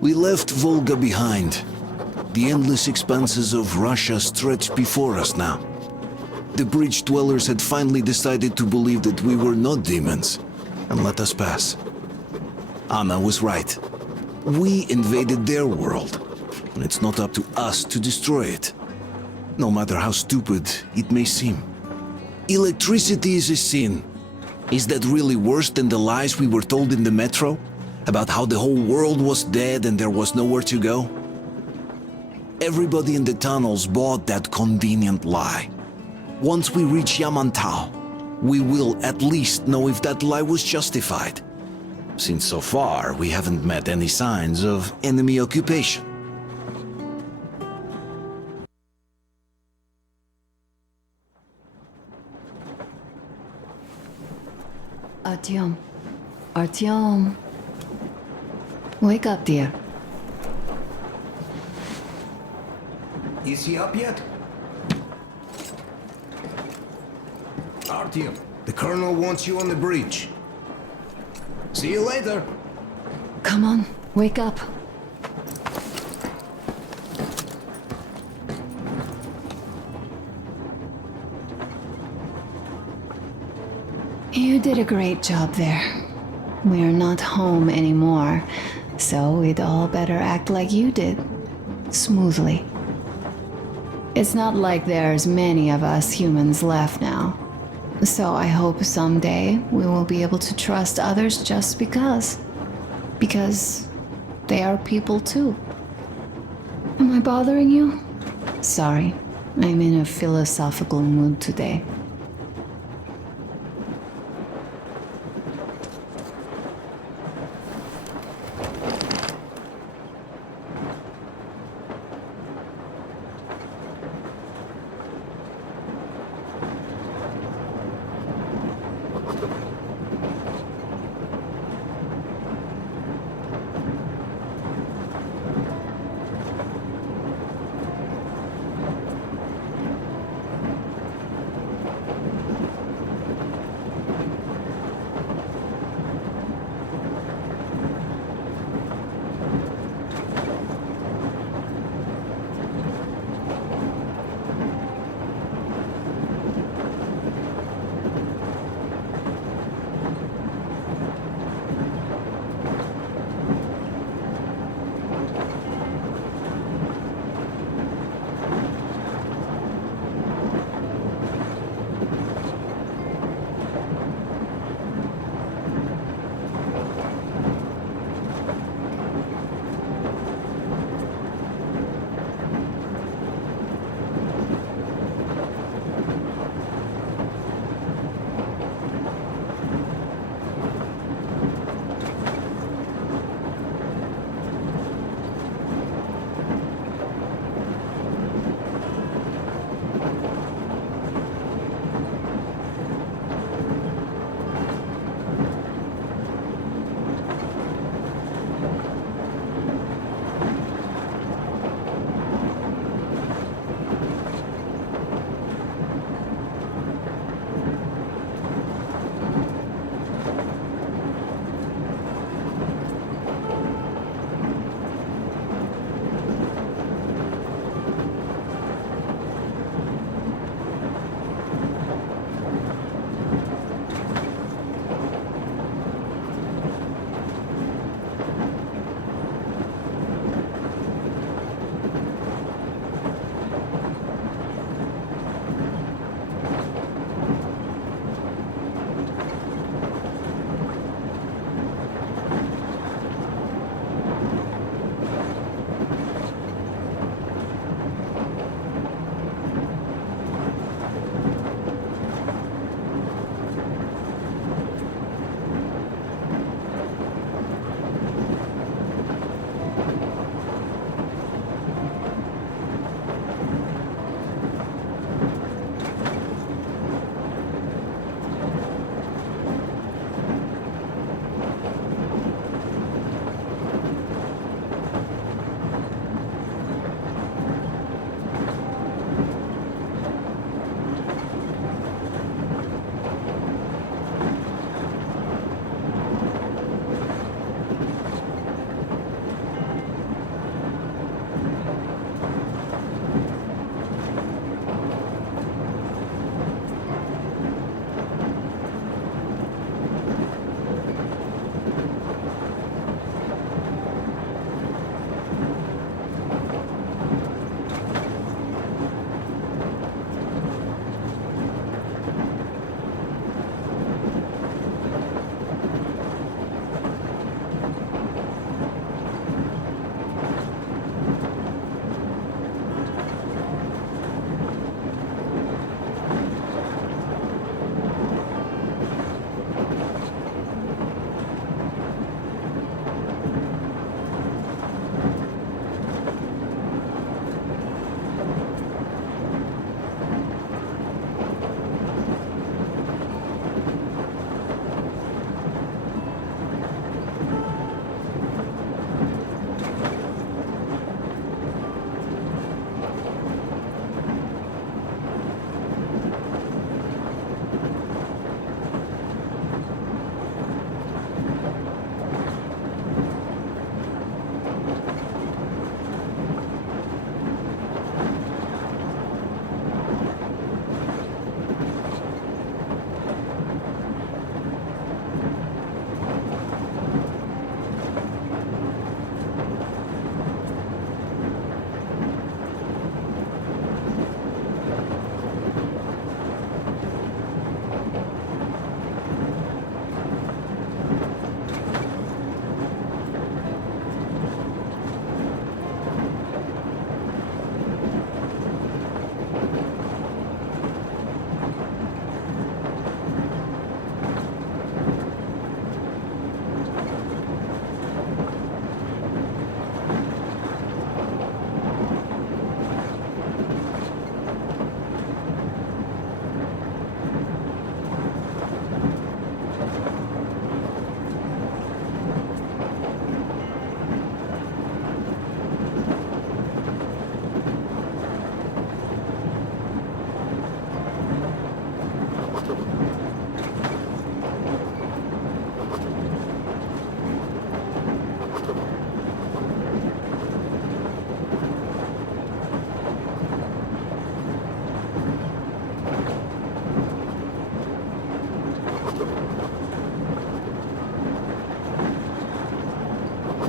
We left Volga behind. The endless expanses of Russia stretched before us now. The bridge dwellers had finally decided to believe that we were not demons and let us pass. Anna was right. We invaded their world, and it's not up to us to destroy it, no matter how stupid it may seem. Electricity is a sin. Is that really worse than the lies we were told in the metro? About how the whole world was dead and there was nowhere to go? Everybody in the tunnels bought that convenient lie. Once we reach Yamantau, we will at least know if that lie was justified. Since so far, we haven't met any signs of enemy occupation. Artyom. Artyom. Wake up, dear. Is he up yet? Artyom, the colonel wants you on the bridge. See you later. Come on, wake up. You did a great job there. We're not home anymore, so we'd all better act like you did. Smoothly. It's not like there's many of us humans left now. So I hope someday we will be able to trust others just because. Because they are people too. Am I bothering you? Sorry, I'm in a philosophical mood today.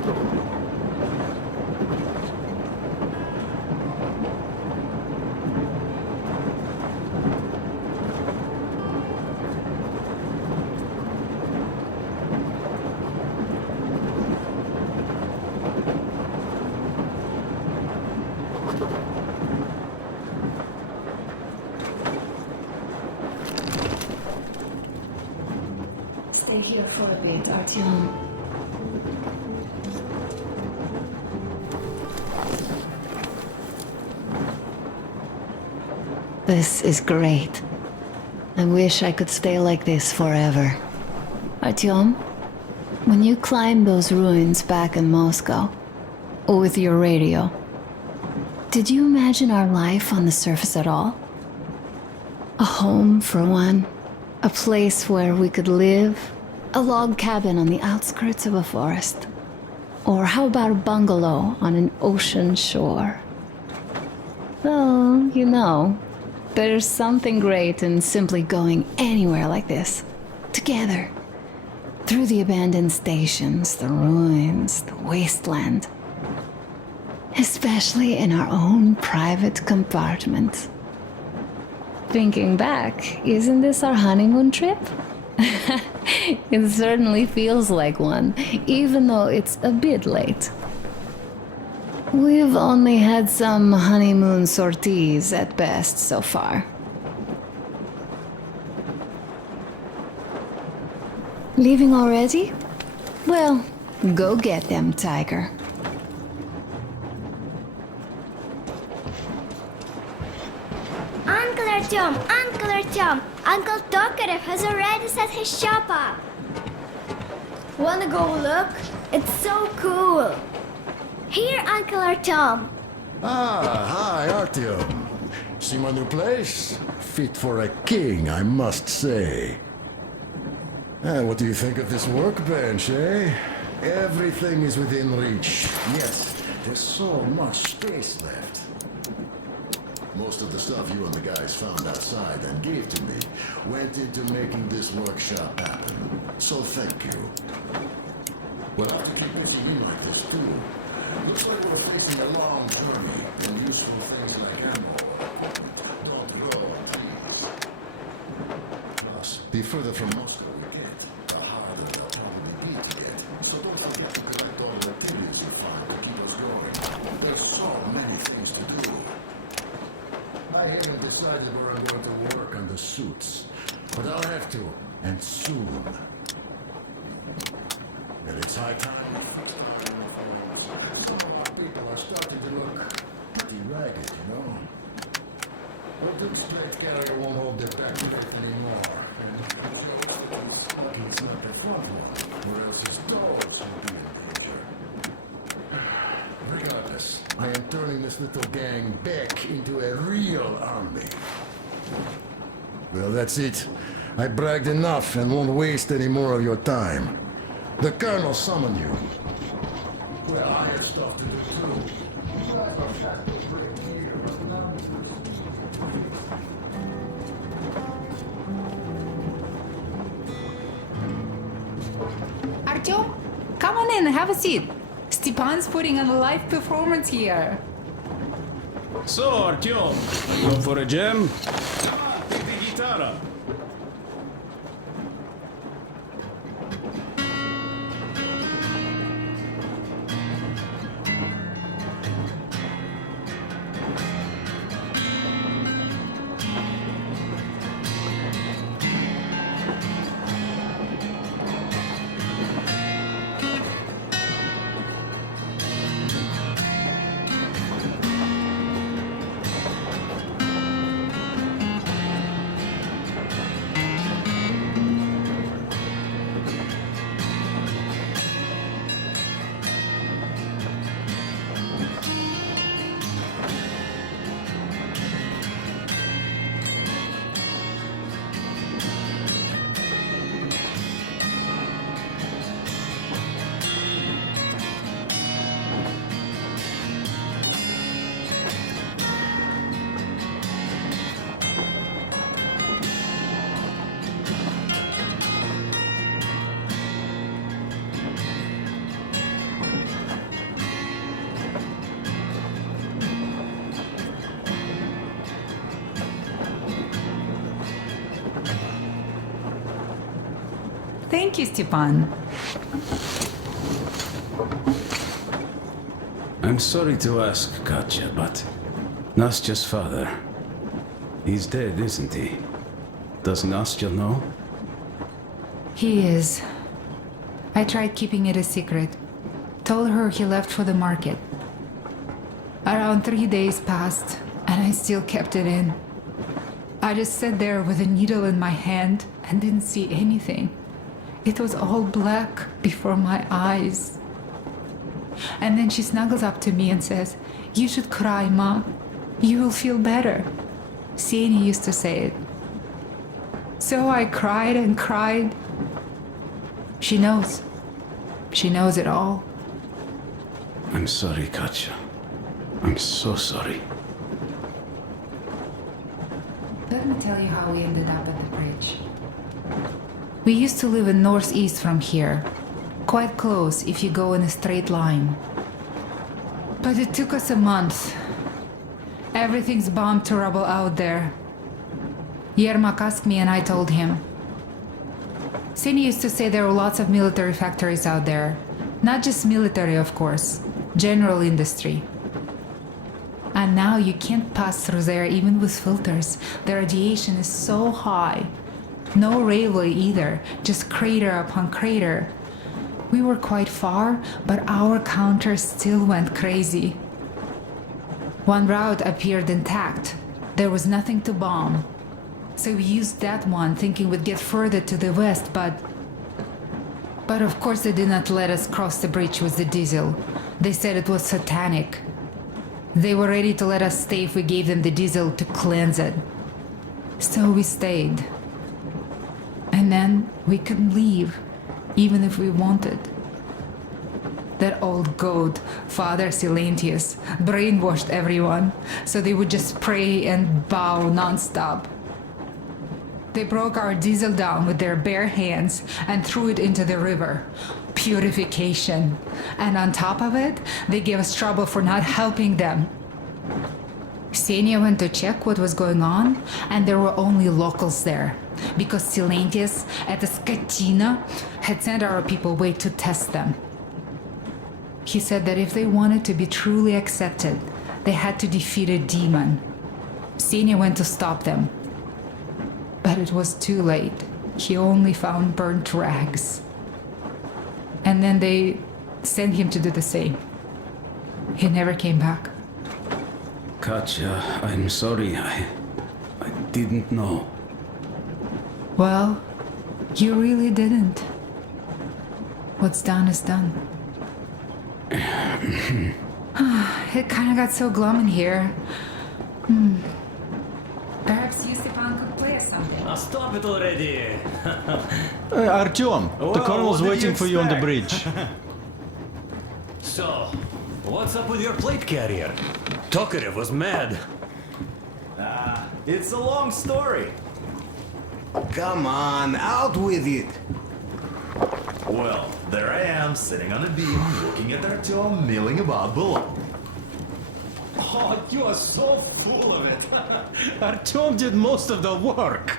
Stay here for a bit, Artyom. This is great. I wish I could stay like this forever. Artyom, when you climbed those ruins back in Moscow, with your radio, did you imagine our life on the surface at all? A home, for one. A place where we could live. A log cabin on the outskirts of a forest. Or how about a bungalow on an ocean shore? Well, you know, there's something great in simply going anywhere like this. Together. Through the abandoned stations, the ruins, the wasteland. Especially in our own private compartment. Thinking back, isn't this our honeymoon trip? It certainly feels like one, even though it's a bit late. We've only had some honeymoon sorties at best so far. Leaving already? Well, go get them, Tiger. Uncle Artyom, Uncle Tokarev has already set his shop up. Wanna go look? It's so cool. Here, Uncle Artyom. Ah, hi, Artyom. See my new place? Fit for a king, I must say. And what do you think of this workbench, eh? Everything is within reach. Yes, there's so much space left. Most of the stuff you and the guys found outside and gave to me went into making this workshop happen. So thank you. We'll have to keep busy me like this too. Looks like we're facing a long journey and useful things like ammo don't grow on trees. Plus, the further from Moscow we get, the harder they'll probably be to get. So don't forget to collect all the materials you find to keep us going. There's so many things to do. I haven't decided where I'm going to work on the suits, but I'll have to, and soon. And it's high time. Some of our people are starting to look pretty ragged, you know? Well, this straight carrier won't hold their back breath anymore. And lucky it's not the front one, or else his doors will be in danger. Regardless, I am turning this little gang back into a real army. Well, that's it. I bragged enough and won't waste any more of your time. The Colonel summoned you. Well, I have stuff to do too. You guys are fast to break here, but now Artyom, come on in, have a seat. Stepan's putting on a live performance here. So, Artyom, you up for a jam? Come on, take the guitar. Thank you, Stepan. I'm sorry to ask, Katya, but Nastya's father, he's dead, isn't he? Does Nastya know? He is. I tried keeping it a secret. Told her he left for the market. Around 3 days passed, and I still kept it in. I just sat there with a needle in my hand and didn't see anything. It was all black before my eyes. And then she snuggles up to me and says, "You should cry, Ma. You will feel better." Sieni used to say it. So I cried and cried. She knows. She knows it all. I'm sorry, Katya. I'm so sorry. Let me tell you how we ended up at the bridge. We used to live in northeast from here. Quite close if you go in a straight line. But it took us a month. Everything's bombed to rubble out there. Yermak asked me and I told him. Sini used to say there were lots of military factories out there. Not just military, of course. General industry. And now you can't pass through there even with filters. The radiation is so high. No railway either, just crater upon crater. We were quite far, but our counter still went crazy. One route appeared intact. There was nothing to bomb. So we used that one, thinking we'd get further to the west, but of course they did not let us cross the bridge with the diesel. They said it was satanic. They were ready to let us stay if we gave them the diesel to cleanse it. So we stayed. And then we couldn't leave, even if we wanted. That old goat, Father Silentius, brainwashed everyone, so they would just pray and bow non-stop. They broke our diesel down with their bare hands and threw it into the river. Purification. And on top of it, they gave us trouble for not helping them. Ksenia went to check what was going on, and there were only locals there, because Silentius at the Skatina had sent our people away to test them. He said that if they wanted to be truly accepted, they had to defeat a demon. Ksenia went to stop them. But it was too late. He only found burnt rags. And then they sent him to do the same. He never came back. Katya, I'm sorry. I didn't know. Well, you really didn't. What's done is done. It kind of got so glum in here. Perhaps you, Stepan, could play us something. Stop it already! Artyom, the Well, colonel's what did you waiting for you on the expect? bridge. So, what's up with your plate carrier? Tokarev was mad. It's a long story. Come on, out with it. Well, there I am, sitting on a beam, looking at Artyom milling about below. Oh, you are so full of it. Artyom did most of the work.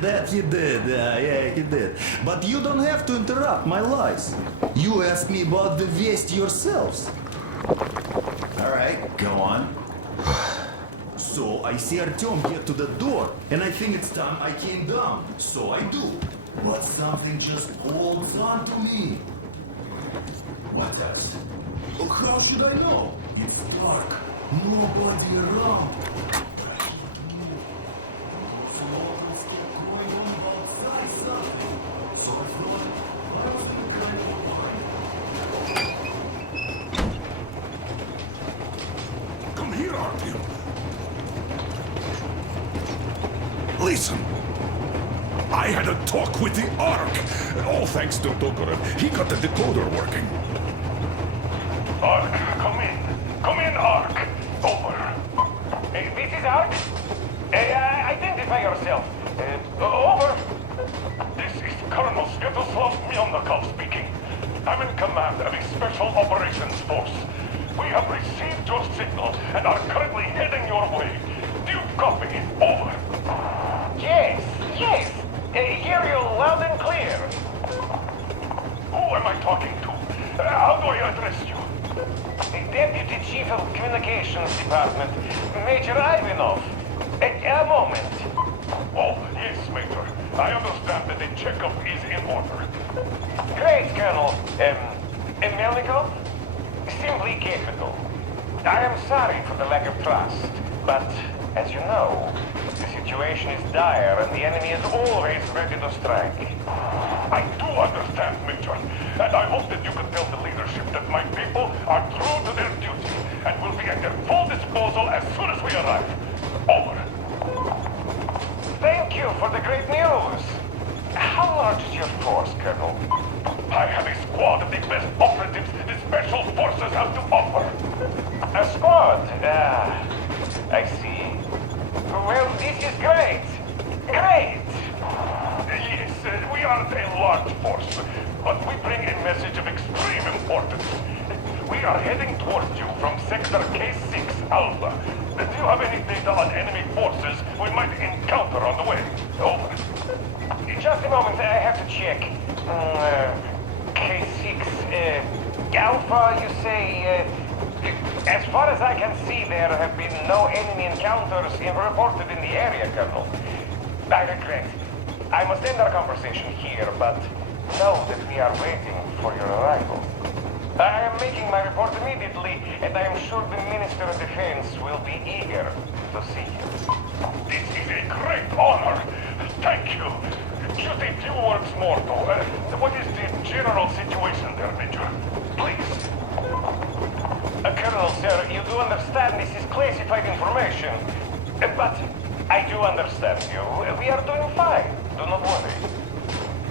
That he did, yeah, he did. But you don't have to interrupt my lies. You asked me about the Vest yourselves. Alright, go on. So I see Artyom get to the door, and I think it's time I came down. So I do. But something just holds on to me. What else? How should I know? It's dark. Nobody around. Come here, Artyom. Listen. I had a talk with the Ark. All thanks to Tokarev. He got the decoder working. Ark, come in. Come in, Ark. Over. This is Ark. Identify yourself. Over. This is Colonel Sviatoslav Melnikov speaking. I'm in command of a special operations force. We have received your signal and are currently heading your way. Do you copy? Over. Yes. talking to? How do I address you? The Deputy Chief of Communications Department, Major Ivanov. A moment. Oh, yes, Major. I understand that the checkup is in order. Great, Colonel. Melnikov? Simply capital. I am sorry for the lack of trust, but as you know, the situation is dire and the enemy is always ready to strike. I do understand, Major, and I hope that you can tell the leadership that my people are true to their duty and will be at their full disposal as soon as we arrive. Over. Thank you for the great news. How large is your force, Colonel? I have a squad of the best operatives the Special Forces have to offer. A squad? I see. Well, this is great. Great! Yes, we aren't a large force, but we bring a message of extreme importance. We are heading towards you from Sector K6 Alpha. Do you have any data on enemy forces we might encounter on the way? Over. Just a moment, I have to check. K6, Alpha, you say, as far as I can see, there have been no enemy encounters reported in the area, Colonel. I regret. I must end our conversation here, but know that we are waiting for your arrival. I am making my report immediately, and I am sure the Minister of Defense will be eager to see you. This is a great honor. Thank you. Just a few words more, though. What is the general situation there, Major? Please. Colonel, sir, you do understand this is classified information. But I do understand you. We are doing fine. Do not worry.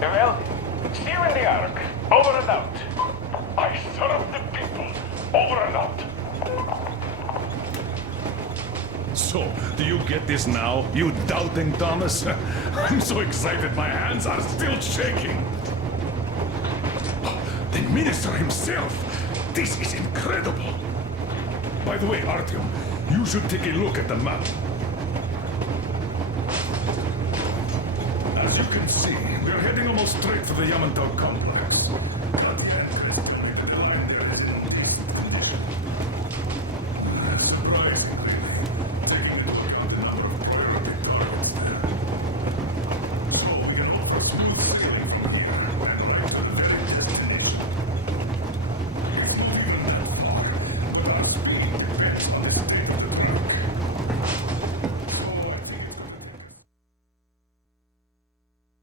Well, see you in the Ark. Over and out. I serve the people. Over and out. So, do you get this now, you doubting Thomas? I'm so excited my hands are still shaking. The minister himself! This is incredible! By the way, Artyom, you should take a look at the map. As you can see, we're heading almost straight for the Yamantau complex.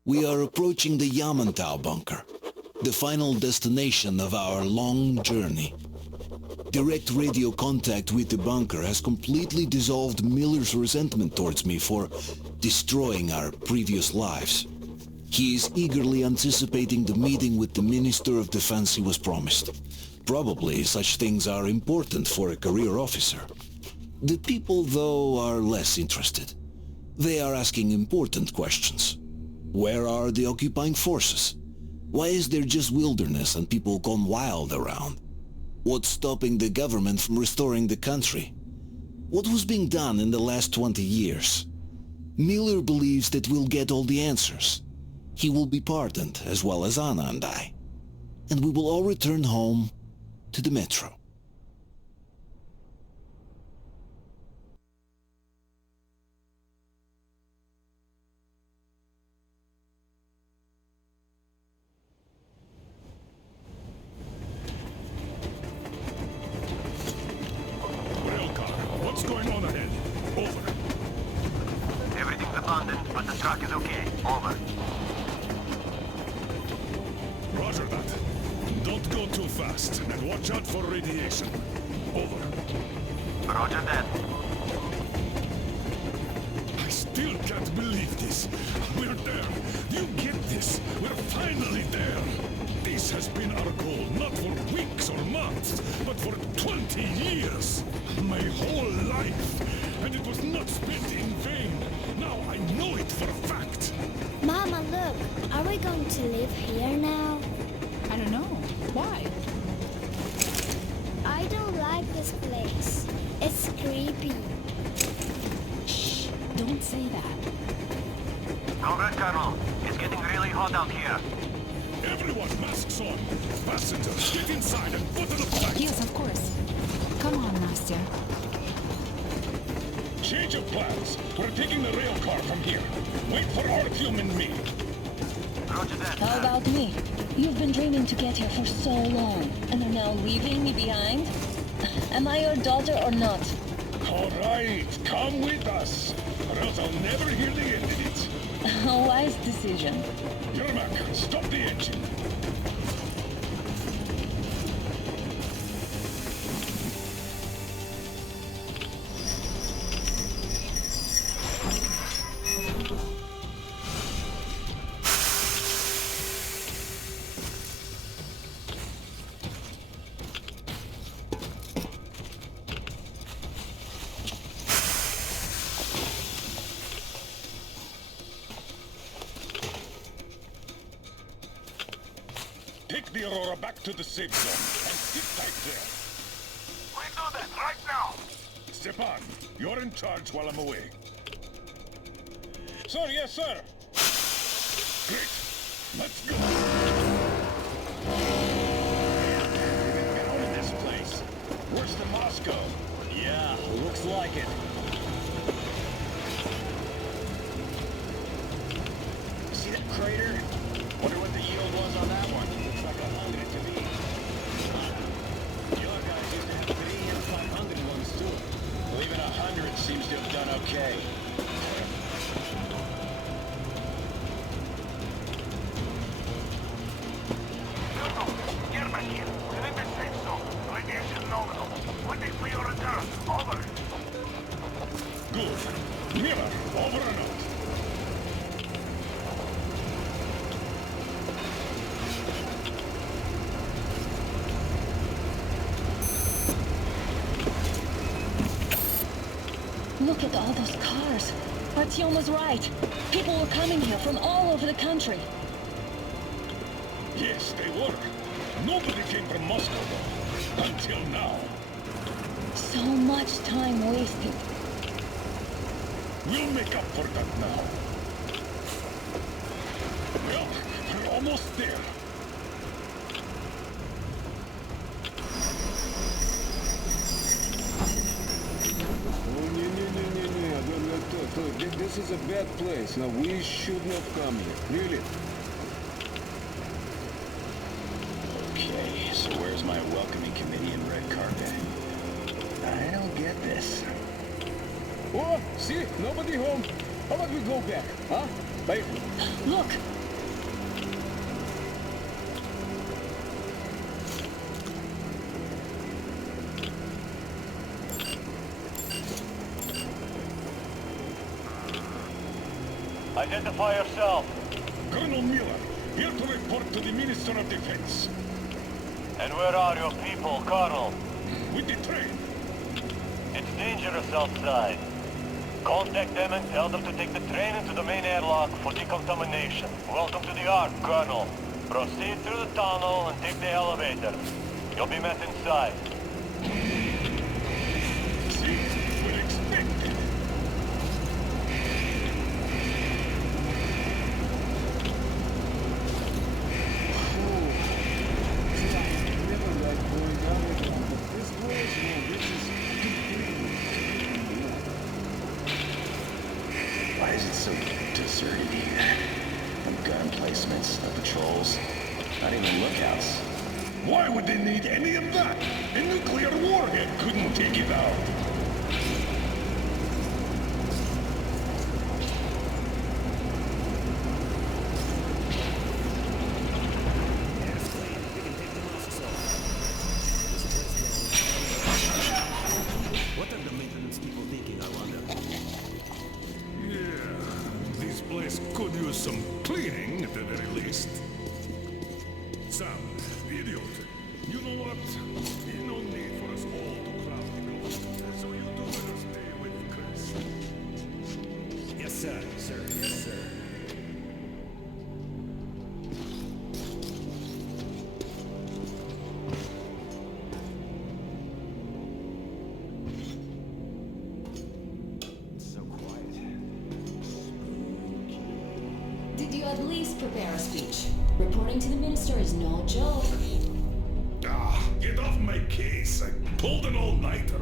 We are approaching the Yamantau bunker, the final destination of our long journey. Direct radio contact with the bunker has completely dissolved Miller's resentment towards me for destroying our previous lives. He is eagerly anticipating the meeting with the Minister of Defense he was promised. Probably such things are important for a career officer. The people, though, are less interested. They are asking important questions. Where are the occupying forces? Why is there just wilderness and people gone wild around? What's stopping the government from restoring the country? What was being done in the last 20 years? Miller believes that we'll get all the answers. He will be pardoned, as well as Anna and I. And we will all return home to the metro. What's going on ahead? Over. Everything's abandoned, but the truck is okay. Over. Roger that. Don't go too fast, and watch out for radiation. Over. Roger that. I still can't believe this. We're there. Do you get this? We're finally there. This has been our goal, not for weeks or months, but for 20 years. My whole life. And it was not spent in vain. Now I know it for a fact. Mama, look. Are we going to live here now? I don't know. Why? I don't like this place. It's creepy. Shh. Don't say that. All right, Colonel. It's getting really hot out here. Everyone, masks on! Passengers, get inside and put in the flight! Yes, of course. Come on, Nastya. Change of plans. We're taking the rail car from here. Wait for Artyom and me. Roger that. How about me? You've been dreaming to get here for so long, and are now leaving me behind? Am I your daughter or not? All right, come with us, or else I'll never hear the end of it. A wise decision. Yermak, stop the engine. Take the Aurora back to the safe zone and sit tight there. We do that right now. Stepan, you're in charge while I'm away. Sir, yes, sir. Great. Let's go. Out of this place. Worse than Moscow. Yeah, looks like it. See that crater? Wonder what the yield was on that one. Looks like 100 to me. The other guys used to have 3 and 500 ones too. Well, even 100 seems to have done okay. Get back here. We're in the safe zone. Radiation nominal. Waiting for your return. Over. Good. Miller, over and out. Look at all those cars. Artyom was right. People were coming here from all over the country. Yes, they were. Nobody came from Moscow, though. Until now. So much time wasted. We'll make up for that now. Well, we're almost there. This is a bad place. Now, we should not come here. Really? Okay, so where's my welcoming committee and red carpet? I don't get this. Oh, see? Nobody home. How about we go back, huh? Bye. Look! Identify yourself. Colonel Miller, here to report to the Minister of Defense. And where are your people, Colonel? With the train. It's dangerous outside. Contact them and tell them to take the train into the main airlock for decontamination. Welcome to the Ark, Colonel. Proceed through the tunnel and take the elevator. You'll be met inside. See? We're expected. Why is it so deserted here? No gun placements, no patrols, not even lookouts. Why would they need any of that? A nuclear warhead couldn't take it out. What are the maintenance people thinking, I wonder? Yeah, this place could use some cleaning at the very least. Sam, idiot, you know what? There's no need for us all to crowd the so you two better stay with Chris. Yes, sir. Yes, sir. So quiet. Did you at least prepare a speech? Reporting to the minister is no joke. Ah, get off my case. I pulled an all-nighter.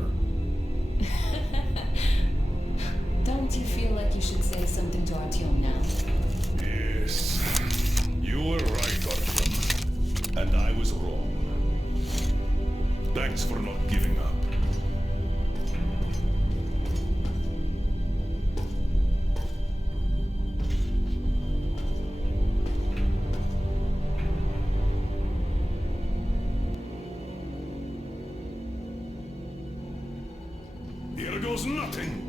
Don't you feel like you should say something to Artyom now? Yes. You were right, Artyom. And I was wrong. Thanks for not giving up. Here goes nothing.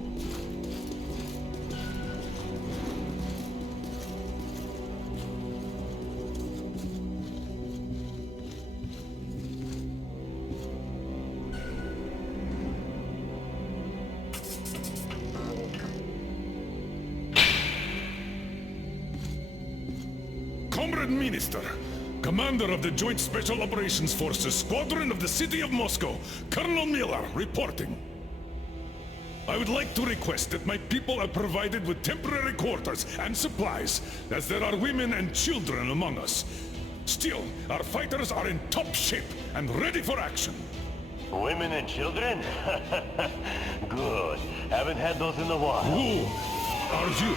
Comrade Minister, Commander of the Joint Special Operations Forces Squadron of the City of Moscow, Colonel Miller, reporting. I would like to request that my people are provided with temporary quarters and supplies, as there are women and children among us. Still, our fighters are in top shape and ready for action. Women and children? Good. Haven't had those in a while. Who are you?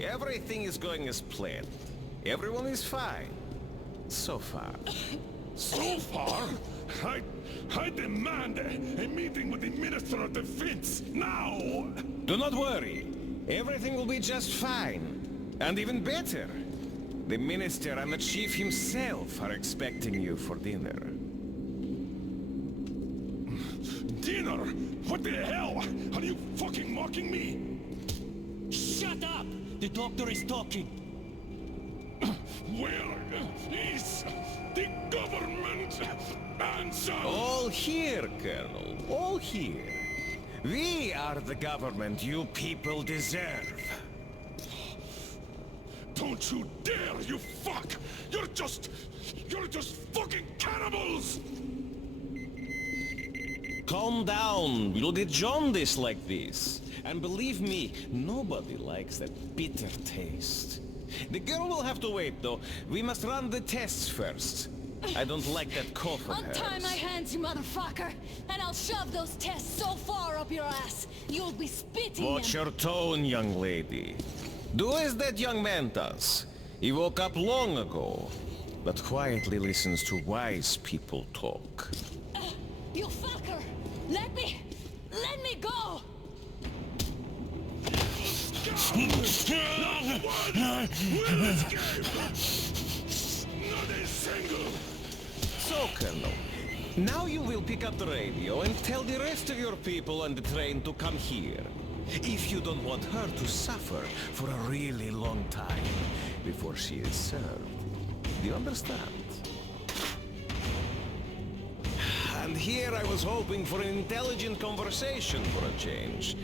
Everything is going as planned. Everyone is fine. So far. So far? I demand a meeting with the Minister of Defense, now! Do not worry. Everything will be just fine. And even better. The Minister and the Chief himself are expecting you for dinner. Dinner? What the hell? Are you fucking mocking me? Shut up! The doctor is talking. Where is the government answer? All here, Colonel. All here. We are the government you people deserve. Don't you dare, you fuck! You're just fucking cannibals! Calm down. We'll get jaundice like this. And believe me, nobody likes that bitter taste. The girl will have to wait, though. We must run the tests first. I don't like that cough of hers. Untie my hands, you motherfucker! And I'll shove those tests so far up your ass, you'll be spitting Watch them. your tone, young lady. Do as that young man does. He woke up long ago, but quietly listens to wise people talk. You fucker! Let me go! So, Colonel, now you will pick up the radio and tell the rest of your people on the train to come here. If you don't want her to suffer for a really long time before she is served. Do you understand? And here I was hoping for an intelligent conversation for a change.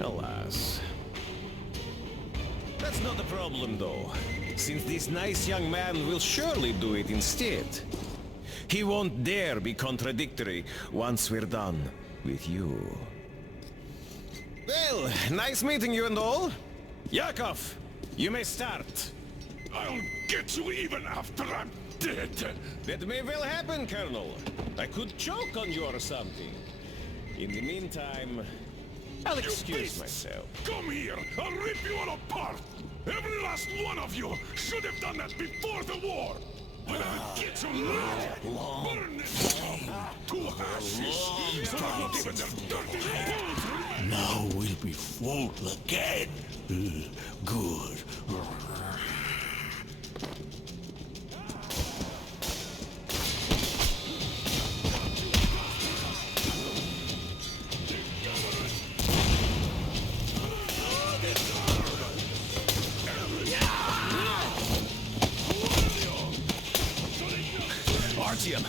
Alas. That's not a problem, though, since this nice young man will surely do it instead. He won't dare be contradictory once we're done with you. Well, nice meeting you and all. Yakov, you may start. I'll get you even after I'm dead. That may well happen, Colonel. I could choke on you or something. In the meantime, I'll excuse myself. Come here! I'll rip you all apart! Every last one of you should have done that before the war! But I'll get you now! Burn this to ashes! So that not even their dirty bones remain! Now we'll be full again. Good. Artyom!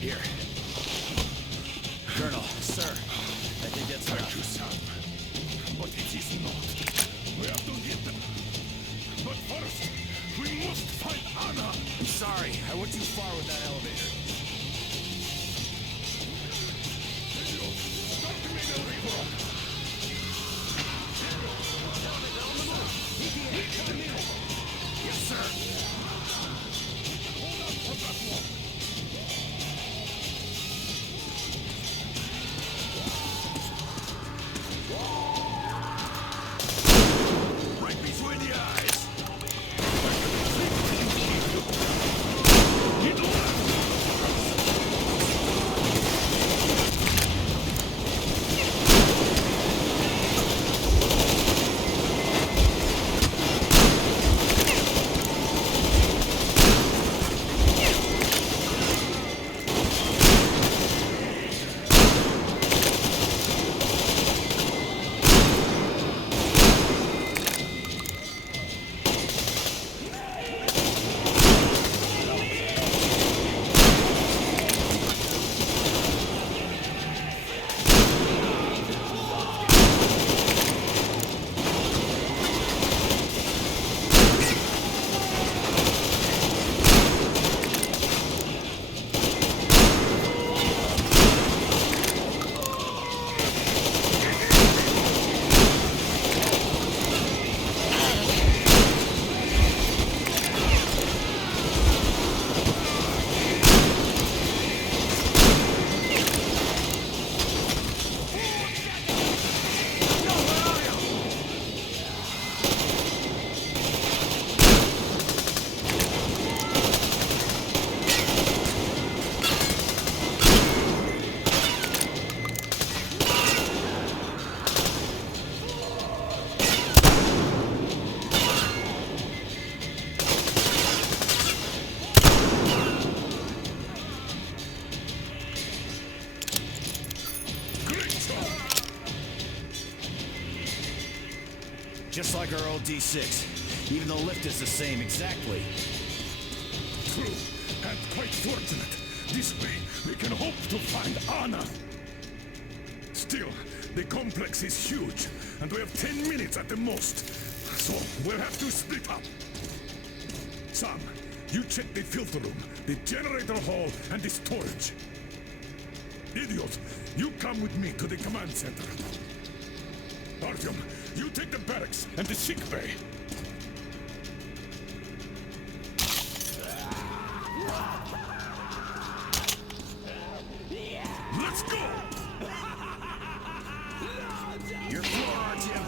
Here. Colonel, sir, I think that's Thank you, son. But it is not. We have to get them. But first, we must find Anna. I'm sorry, I went too far with that elevator. Start the main elevator. Yes, sir. Hold on for that one. Right between the eyes. Just like our old D6. Even the lift is the same, exactly. True, and quite fortunate. This way, we can hope to find Anna. Still, the complex is huge, and we have 10 minutes at the most. So, we'll have to split up. Sam, you check the filter room, the generator hall, and the storage. Idiot, you come with me to the command center. Artyom, you take the barracks and the sick bay. Let's go! Your floor, Artyom.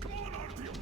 Come on, Artyom!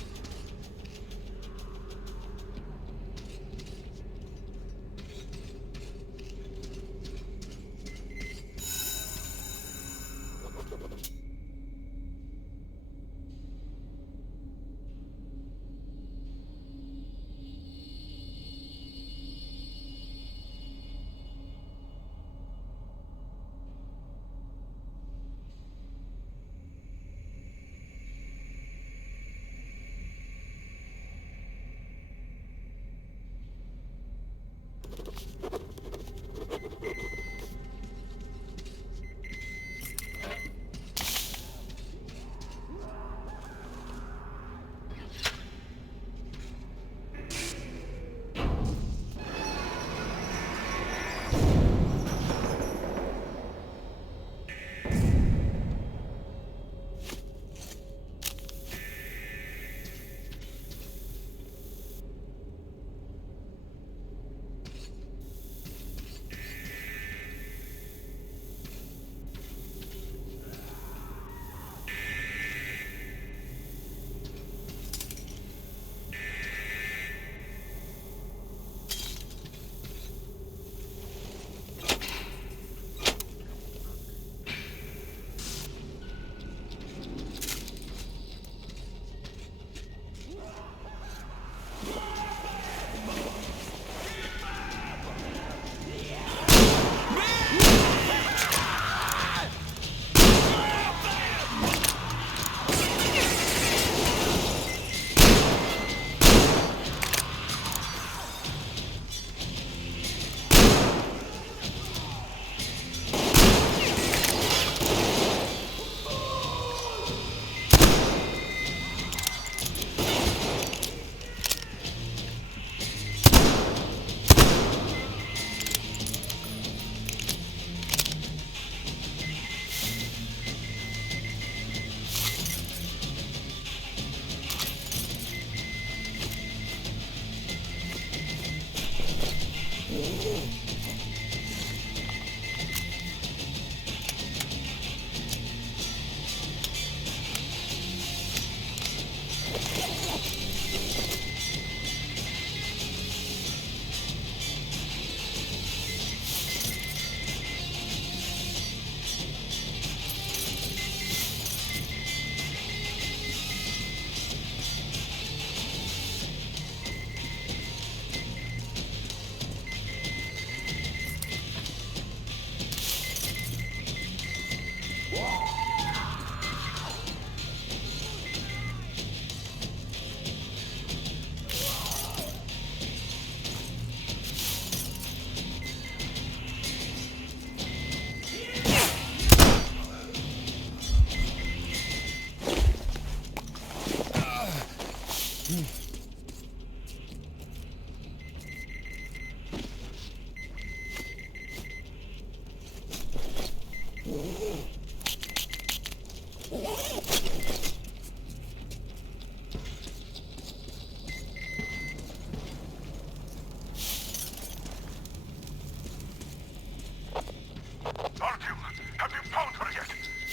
Artyom, have you found her yet?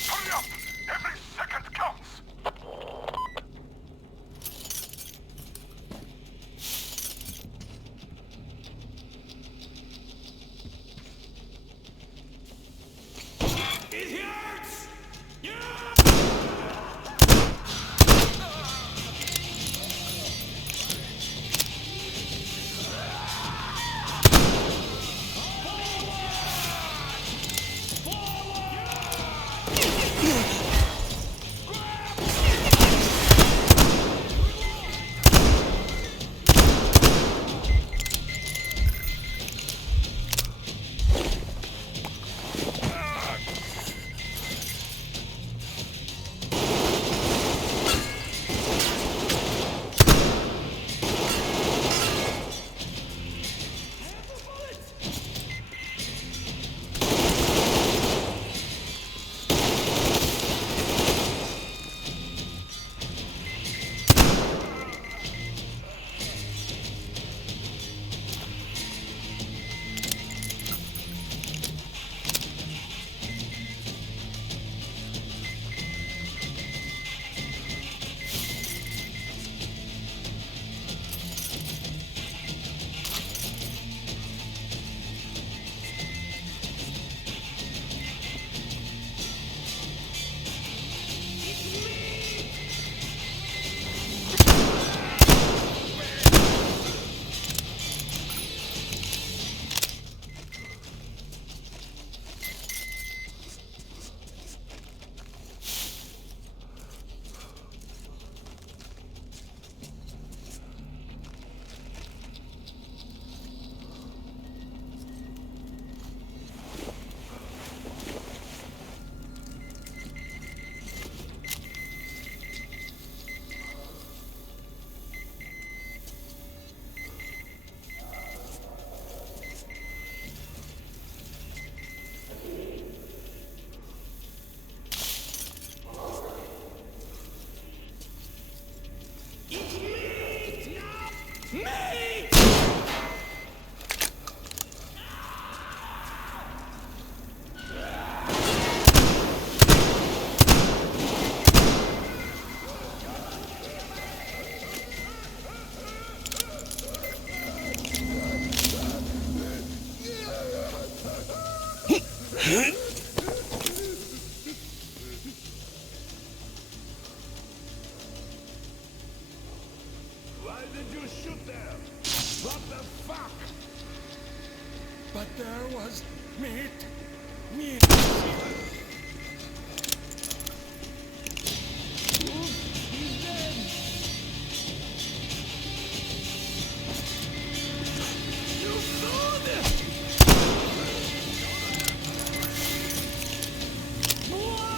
Hurry up! Every second counts! It hurts! Why did you shoot them? What the fuck? But there was meat. Meat. He's dead. You saw this! What?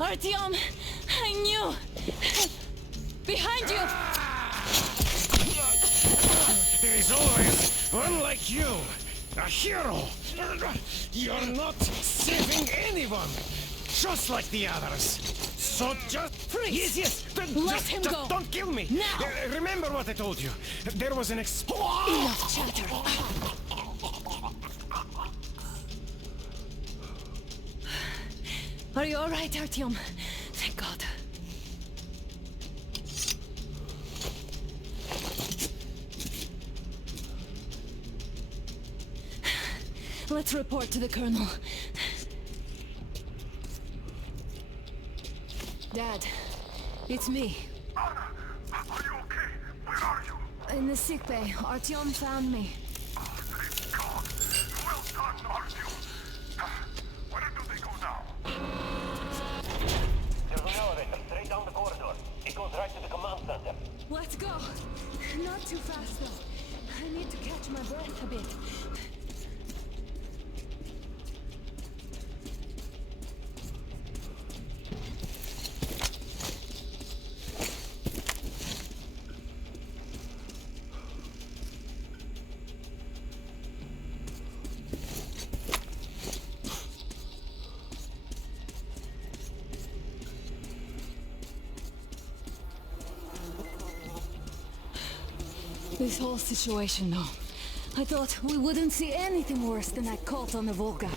Artyom, I knew! Behind you! There is always one like you, a hero. You're not saving anyone, just like the others. So just freeze! Yes. Let him go. Don't kill me. Now. Remember what I told you. There was an Enough chatter. Are you all right, Artyom? Thank God. Let's report to the colonel. Dad, it's me. Anna, are you okay? Where are you? In the sickbay. Artyom found me. Oh, thank God. Well done, Artyom. Where do they go now? breath a bit. This whole situation, though. I thought we wouldn't see anything worse than that cult on the Volga.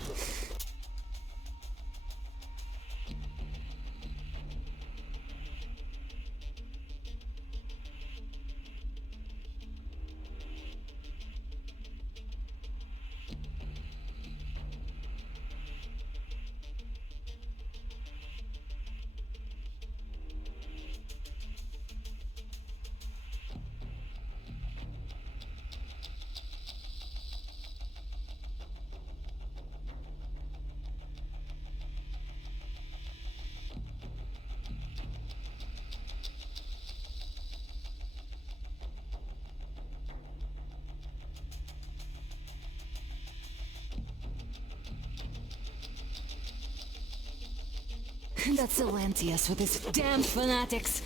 That's Silentius with his damn fanatics.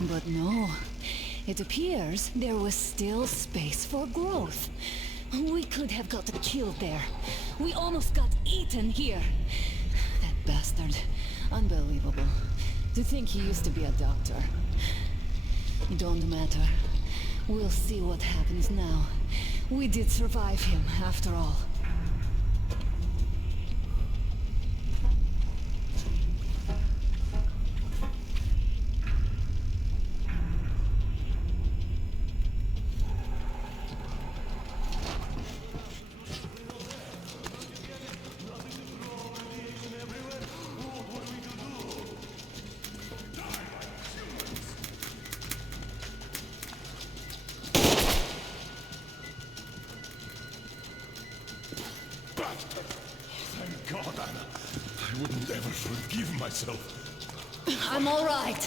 But no, it appears there was still space for growth. We could have gotten killed there. We almost got eaten here. That bastard. Unbelievable. To think he used to be a doctor. It don't matter. We'll see what happens now. We did survive him, after all. Thank God, Anna. I wouldn't ever forgive myself. I'm all right.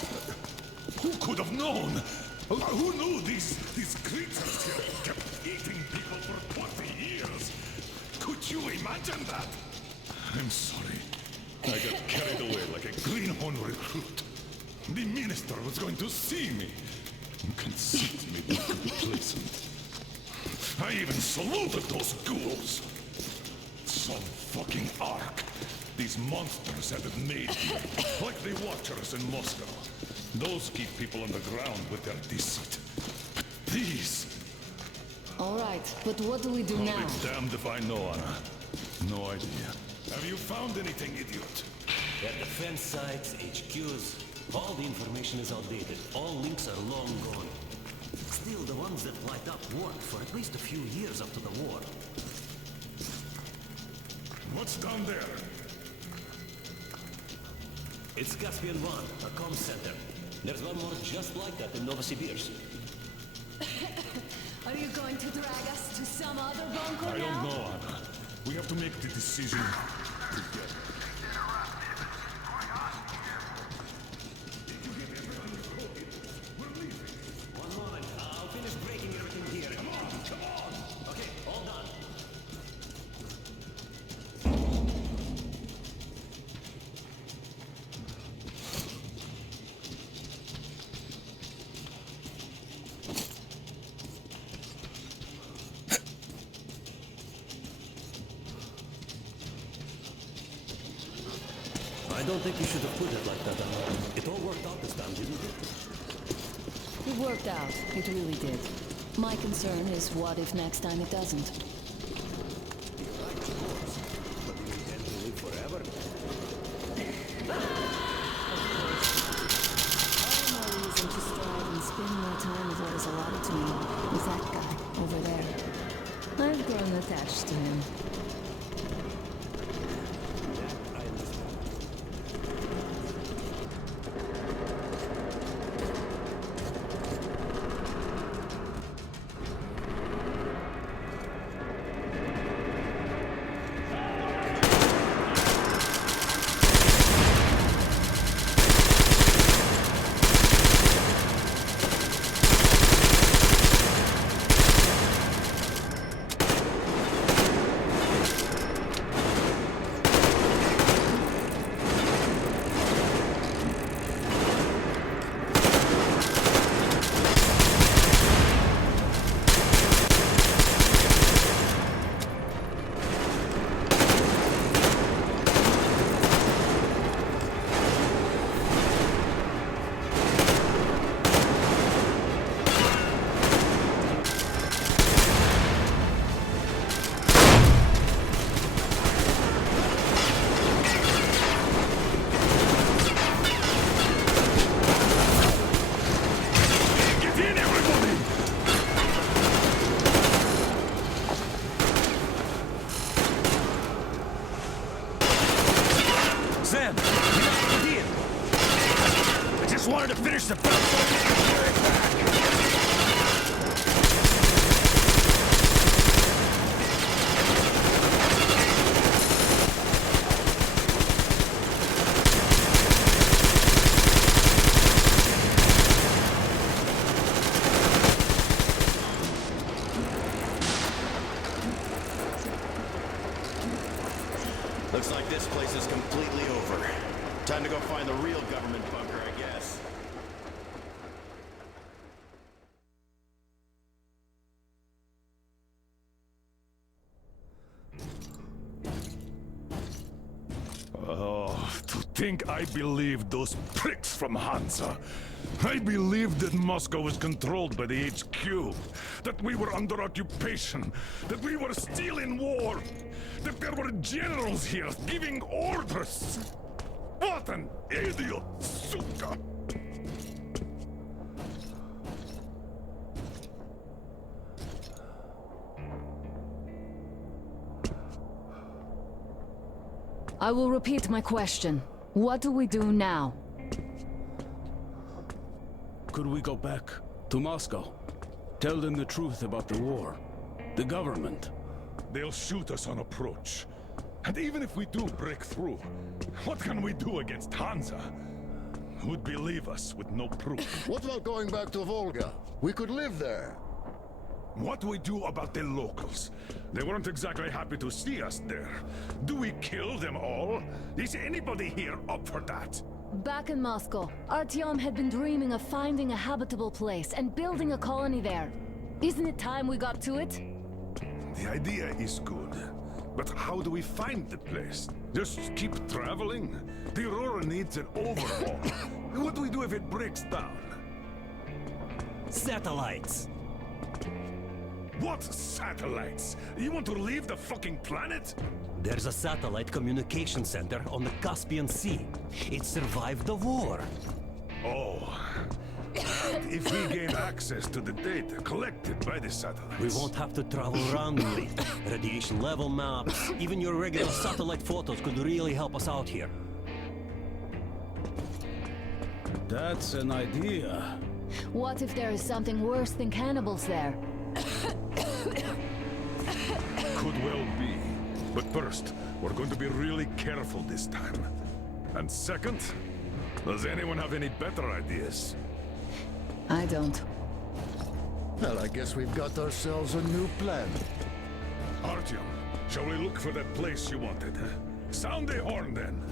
Who could have known? Who knew these creatures here kept eating people for 20 years? Could you imagine that? I'm sorry. I got carried away like a greenhorn recruit. The minister was going to see me. Conceit made me complacent. I even saluted those ghouls. Some fucking ark. These monsters have it made here, like the Watchers in Moscow. Those keep people on the ground with their deceit. But these... All right, but what do we do I'll now? be damned if I know, Anna. No idea. Have you found anything, idiot? At defense sites, HQs, all the information is outdated. All links are long gone. Still, the ones that light up worked for at least a few years up to the war. What's down there? It's Caspian 1, a comm center. There's one more just like that in Novosibirsk. Are you going to drag us to some other bunker I now? don't know, Anna. We have to make the decision together. One moment, I'll finish breaking everything here. Come on! Okay, all done. I don't think you should have put it like that, Anna. It all worked out this time, didn't it? It worked out. It really did. My concern is what if next time it doesn't? But we intend to live forever. All my reason to strive and spend more time with what is allotted to me with that guy over there. I've grown attached to him. Looks like this place is completely over. Time to go find the real government bunker, I guess. Oh, to think I believed those pricks from Hansa. I believed that Moscow was controlled by the HQ, that we were under occupation, that we were still in war, that there were generals here giving orders. What an idiot, suka! I will repeat my question. What do we do now? Could we go back to Moscow? Tell them the truth about the war. The government. They'll shoot us on approach. And even if we do break through, what can we do against Hansa? Who'd believe us with no proof? What about going back to Volga? We could live there. What do we do about the locals? They weren't exactly happy to see us there. Do we kill them all? Is anybody here up for that? Back in Moscow, Artyom had been dreaming of finding a habitable place and building a colony there. Isn't it time we got to it? The idea is good. But how do we find the place? Just keep traveling? The Aurora needs an overhaul. What do we do if it breaks down? Satellites! What satellites? You want to leave the fucking planet? There's a satellite communication center on the Caspian Sea. It survived the war. Oh. And if we gain access to the data collected by the satellites... We won't have to travel randomly. Radiation level maps, even your regular satellite photos could really help us out here. That's an idea. What if there is something worse than cannibals there? Could well be. But first, we're going to be really careful this time. And second, does anyone have any better ideas? I don't. Well, I guess we've got ourselves a new plan. Artyom, shall we look for that place you wanted? Sound the horn then.